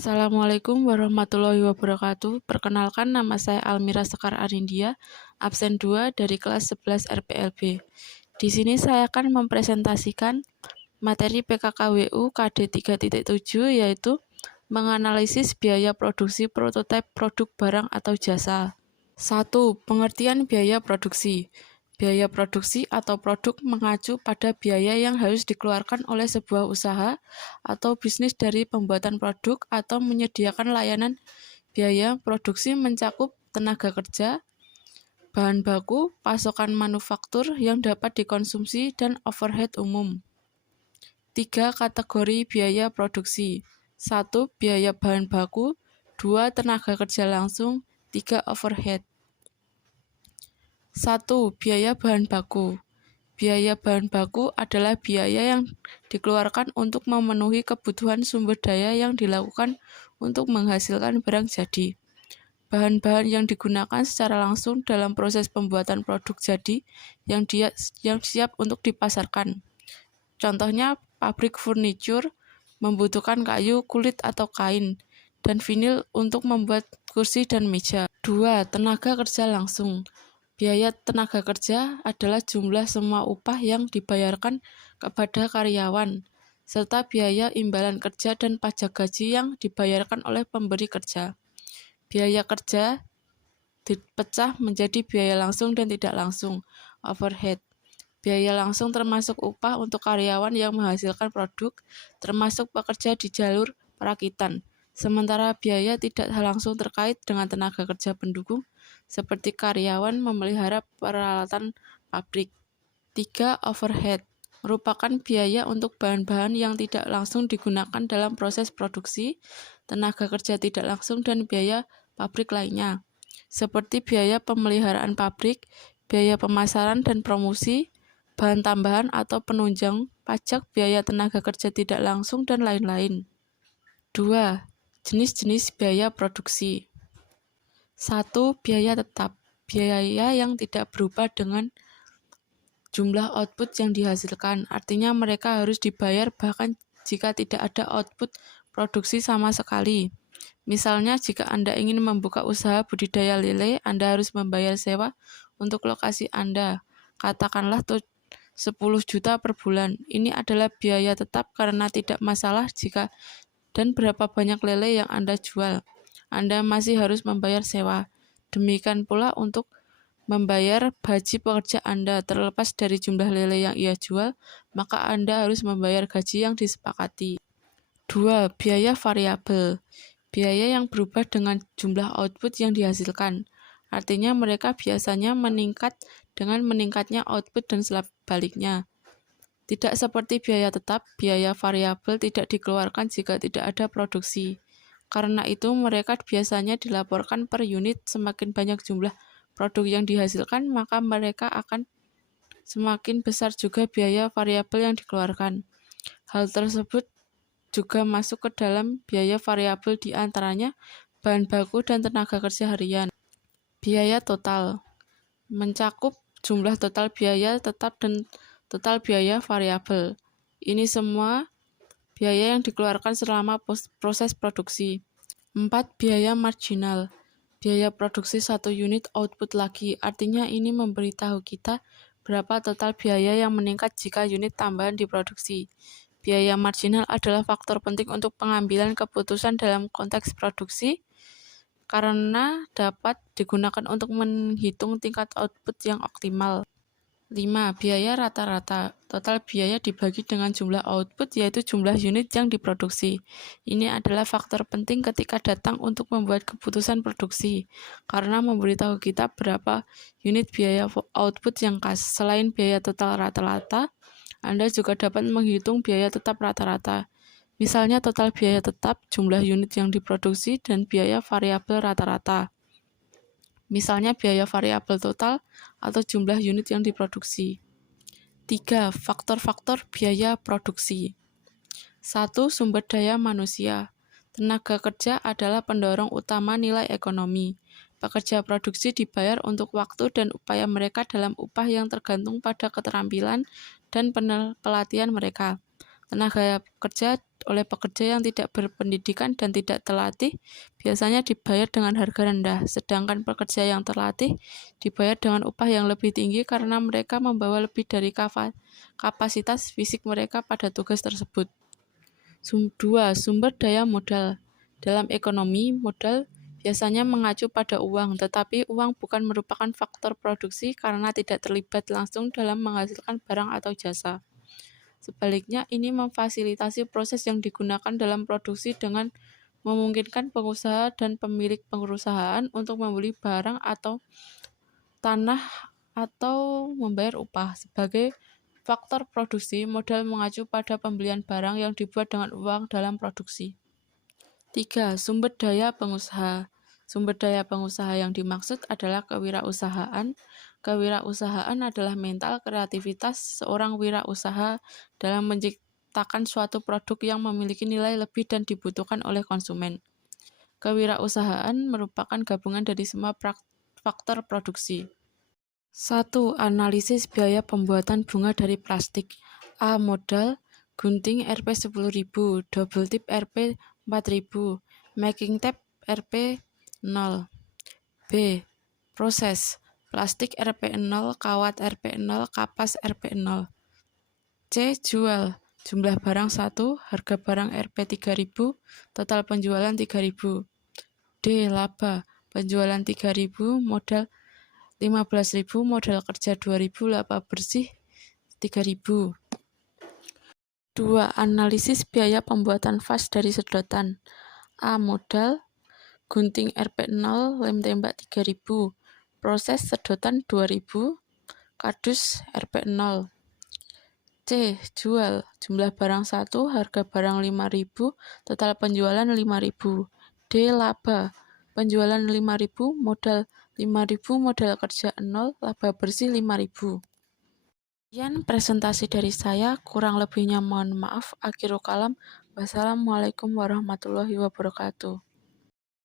Assalamualaikum warahmatullahi wabarakatuh. Perkenalkan, nama saya Almira Sekar Arindia, absen 2 dari kelas 11 RPLB. Di sini saya akan mempresentasikan materi PKKWU KD 3.7, yaitu menganalisis biaya produksi prototipe produk barang atau jasa. 1. Pengertian biaya produksi. Biaya produksi atau produk mengacu pada biaya yang harus dikeluarkan oleh sebuah usaha atau bisnis dari pembuatan produk atau menyediakan layanan. Biaya produksi mencakup tenaga kerja, bahan baku, pasokan manufaktur yang dapat dikonsumsi, dan overhead umum. 3. Kategori biaya produksi. 1. Biaya bahan baku. 2. Tenaga kerja langsung. 3. Overhead. 1. Biaya bahan baku. Biaya bahan baku adalah biaya yang dikeluarkan untuk memenuhi kebutuhan sumber daya yang dilakukan untuk menghasilkan barang jadi. Bahan-bahan yang digunakan secara langsung dalam proses pembuatan produk jadi yang siap untuk dipasarkan. Contohnya, pabrik furniture membutuhkan kayu, kulit atau kain, dan vinil untuk membuat kursi dan meja. 2. Tenaga kerja langsung. Biaya tenaga kerja adalah jumlah semua upah yang dibayarkan kepada karyawan, serta biaya imbalan kerja dan pajak gaji yang dibayarkan oleh pemberi kerja. Biaya kerja dipecah menjadi biaya langsung dan tidak langsung, overhead. Biaya langsung termasuk upah untuk karyawan yang menghasilkan produk, termasuk pekerja di jalur perakitan. Sementara biaya tidak langsung terkait dengan tenaga kerja pendukung, seperti karyawan memelihara peralatan pabrik. 3. Overhead merupakan biaya untuk bahan-bahan yang tidak langsung digunakan dalam proses produksi, tenaga kerja tidak langsung, dan biaya pabrik lainnya, seperti biaya pemeliharaan pabrik, biaya pemasaran dan promosi, bahan tambahan atau penunjang, pajak, biaya tenaga kerja tidak langsung, dan lain-lain. 2. Jenis-jenis biaya produksi. 1. Biaya tetap. Biaya yang tidak berubah dengan jumlah output yang dihasilkan, artinya mereka harus dibayar bahkan jika tidak ada output produksi sama sekali. Misalnya, jika Anda ingin membuka usaha budidaya lele, Anda harus membayar sewa untuk lokasi Anda. Katakanlah 10 juta per bulan. Ini adalah biaya tetap karena tidak masalah jika dan berapa banyak lele yang Anda jual. Anda masih harus membayar sewa. Demikian pula untuk membayar gaji pekerja Anda, terlepas dari jumlah lele yang ia jual, maka Anda harus membayar gaji yang disepakati. 2. Biaya variabel. Biaya yang berubah dengan jumlah output yang dihasilkan. Artinya mereka biasanya meningkat dengan meningkatnya output dan sebaliknya. Tidak seperti biaya tetap, biaya variabel tidak dikeluarkan jika tidak ada produksi. Karena itu mereka biasanya dilaporkan per unit. Semakin banyak jumlah produk yang dihasilkan, maka mereka akan semakin besar juga biaya variabel yang dikeluarkan. Hal tersebut juga masuk ke dalam biaya variabel, di antaranya bahan baku dan tenaga kerja harian. Biaya total mencakup jumlah total biaya tetap dan total biaya variabel. Ini semua biaya yang dikeluarkan selama proses produksi. 4. Biaya marginal. Biaya produksi satu unit output lagi, artinya ini memberitahu kita berapa total biaya yang meningkat jika unit tambahan diproduksi. Biaya marginal adalah faktor penting untuk pengambilan keputusan dalam konteks produksi karena dapat digunakan untuk menghitung tingkat output yang optimal. 5. Biaya rata-rata. Total biaya dibagi dengan jumlah output, yaitu jumlah unit yang diproduksi. Ini adalah faktor penting ketika datang untuk membuat keputusan produksi, karena memberitahu kita berapa unit biaya output yang khas. Selain biaya total rata-rata, Anda juga dapat menghitung biaya tetap rata-rata. Misalnya total biaya tetap, jumlah unit yang diproduksi, dan biaya variabel rata-rata. Misalnya biaya variabel total atau jumlah unit yang diproduksi. 3. Faktor-faktor biaya produksi. 1. Sumber daya manusia. Tenaga kerja adalah pendorong utama nilai ekonomi. Pekerja produksi dibayar untuk waktu dan upaya mereka dalam upah yang tergantung pada keterampilan dan pelatihan mereka. Tenaga kerja oleh pekerja yang tidak berpendidikan dan tidak terlatih biasanya dibayar dengan harga rendah, sedangkan pekerja yang terlatih dibayar dengan upah yang lebih tinggi karena mereka membawa lebih dari kapasitas fisik mereka pada tugas tersebut. 2. Sumber daya modal. Dalam ekonomi, modal biasanya mengacu pada uang, tetapi uang bukan merupakan faktor produksi karena tidak terlibat langsung dalam menghasilkan barang atau jasa. Sebaliknya, ini memfasilitasi proses yang digunakan dalam produksi dengan memungkinkan pengusaha dan pemilik perusahaan untuk membeli barang atau tanah atau membayar upah. Sebagai faktor produksi, modal mengacu pada pembelian barang yang dibuat dengan uang dalam produksi. 3. Sumber daya pengusaha. Sumber daya pengusaha yang dimaksud adalah kewirausahaan. Kewirausahaan adalah mental kreativitas seorang wirausaha dalam menciptakan suatu produk yang memiliki nilai lebih dan dibutuhkan oleh konsumen. Kewirausahaan merupakan gabungan dari semua faktor produksi. 1. Analisis biaya pembuatan bunga dari plastik. A. Modal gunting Rp 10.000, double tip Rp 4.000, making tape Rp 0. B. Proses plastik Rp 0, kawat Rp 0, kapas Rp 0. C. Jual jumlah barang 1, harga barang Rp 3.000, total penjualan 3.000. D. Laba penjualan 3.000, modal 15.000, modal kerja 2.000, laba bersih 3.000. 2. Analisis biaya pembuatan vas dari sedotan. A. Modal gunting Rp 0, lem tembak 3.000, proses sedotan 2.000, kardus Rp 0. C. Jual jumlah barang 1, harga barang 5.000, total penjualan 5.000. D. Laba penjualan 5.000, modal 5.000, modal kerja 0, laba bersih 5.000. Sekian presentasi dari saya, kurang lebihnya mohon maaf. Akhirul kalam. Wassalamualaikum warahmatullahi wabarakatuh.